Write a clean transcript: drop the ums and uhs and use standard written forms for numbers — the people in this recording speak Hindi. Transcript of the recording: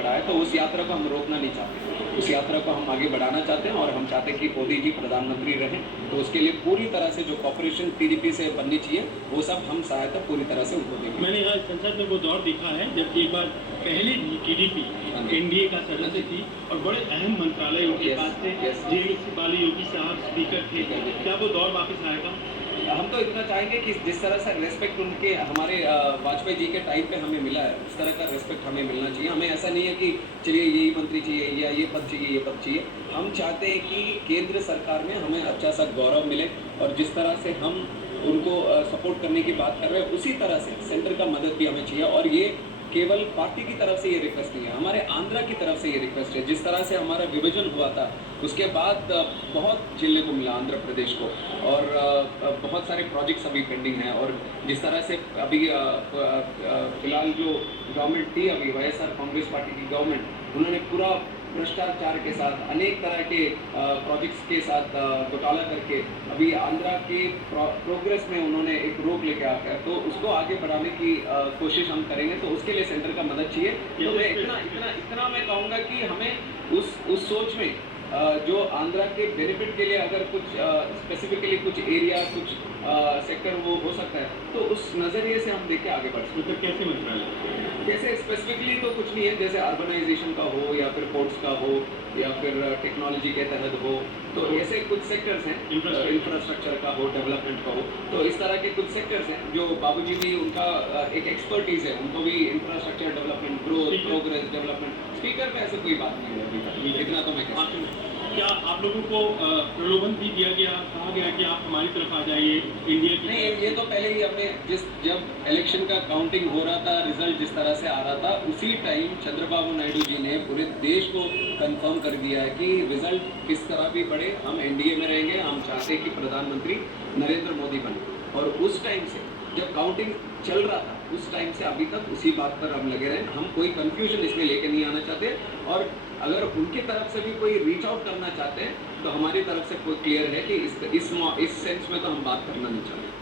बढ़ाया, तो उस यात्रा को हम रोकना नहीं चाहते। उस यात्रा को हम आगे बढ़ाना चाहते हैं और हम चाहते हैं कि मोदी जी प्रधानमंत्री रहें। तो उसके लिए पूरी तरह से जो कॉपरेशन टीडीपी से बननी चाहिए, वो सब हम सहायता पूरी तरह से उनको देंगे। मैंने यहाँ संसद में वो दौर देखा है जब एक बार पहले भी टीडीपी एनडीए का सदस्य थी और बड़े अहम मंत्रालय उनके पास थे। जेएमसी वाले योगी साहब स्पीकर थे। क्या वो दौर वापस आएगा? हम तो इतना चाहेंगे कि जिस तरह से रेस्पेक्ट उनके हमारे वाजपेयी जी के टाइम पे हमें मिला है, उस तरह का रेस्पेक्ट हमें मिलना चाहिए। हमें ऐसा नहीं है कि चलिए यही मंत्री चाहिए या ये पद चाहिए, ये पद चाहिए। हम चाहते हैं कि केंद्र सरकार में हमें अच्छा सा गौरव मिले और जिस तरह से हम उनको सपोर्ट करने की बात कर रहे हैं, उसी तरह से सेंटर का मदद भी हमें चाहिए। और ये केवल पार्टी की तरफ से ये रिक्वेस्ट नहीं है, हमारे आंध्रा की तरफ से ये रिक्वेस्ट है। जिस तरह से हमारा विभाजन हुआ था, उसके बाद बहुत झेलने को मिला आंध्र प्रदेश को, और बहुत सारे प्रोजेक्ट्स अभी पेंडिंग हैं। और जिस तरह से अभी फिलहाल जो गवर्नमेंट थी, अभी वाईएसआर कांग्रेस पार्टी की गवर्नमेंट, उन्होंने पूरा भ्रष्टाचार के साथ, अनेक तरह के प्रोजेक्ट्स के साथ घोटाला करके अभी आंध्रा के प्रोग्रेस में उन्होंने एक रोक लेके आ गया। तो उसको आगे बढ़ाने की कोशिश हम करेंगे। तो उसके लिए सेंटर का मदद चाहिए। तो मैं इतना मैं कहूँगा कि हमें उस सोच में जो आंध्रा के बेनिफिट के लिए अगर कुछ स्पेसिफिकली कुछ एरिया, कुछ सेक्टर वो हो सकता है, तो उस नज़रिए से हम देख के आगे बढ़ सकते हैं। कैसे मंत्रालय? जैसे स्पेसिफिकली तो कुछ नहीं है, जैसे अर्बनाइजेशन का हो या फिर पोर्ट्स का हो या फिर टेक्नोलॉजी के तहत हो, तो ऐसे कुछ सेक्टर्स हैं, इंफ्रास्ट्रक्चर का हो, डेवलपमेंट का हो। तो इस तरह के कुछ सेक्टर्स हैं जो बाबूजी भी, उनका एक एक्सपर्टीज है, उनको भी infrastructure development, growth, progress, development. Speaker में ऐसे कोई बात नहीं है अभी तक, इतना तो मैं कह सकता हूं। क्या आप लोगों को प्रलोभन भी दिया गया, कहा गया कि आप हमारी तरफ आ जाइए इंडिया की? नहीं, ये तो पहले ही हमने जब इलेक्शन का काउंटिंग हो रहा था, रिजल्ट जिस तरह से आ रहा था, उसी टाइम चंद्रबाबू नायडू जी ने पूरे देश को कंफर्म कर दिया है कि रिजल्ट किस तरह भी बढ़े, हम एनडीए में रहेंगे। हम चाहते हैं कि प्रधानमंत्री नरेंद्र मोदी बने। और उस टाइम से जब काउंटिंग चल रहा था, उस टाइम से अभी तक उसी बात पर हम लगे रहे। हम कोई कंफ्यूजन इसमें लेके नहीं आना चाहते। और अगर उनकी तरफ से भी कोई रीच आउट करना चाहते हैं, तो हमारी तरफ से कोई क्लियर है कि इस सेंस में तो हम बात करना नहीं चाहते।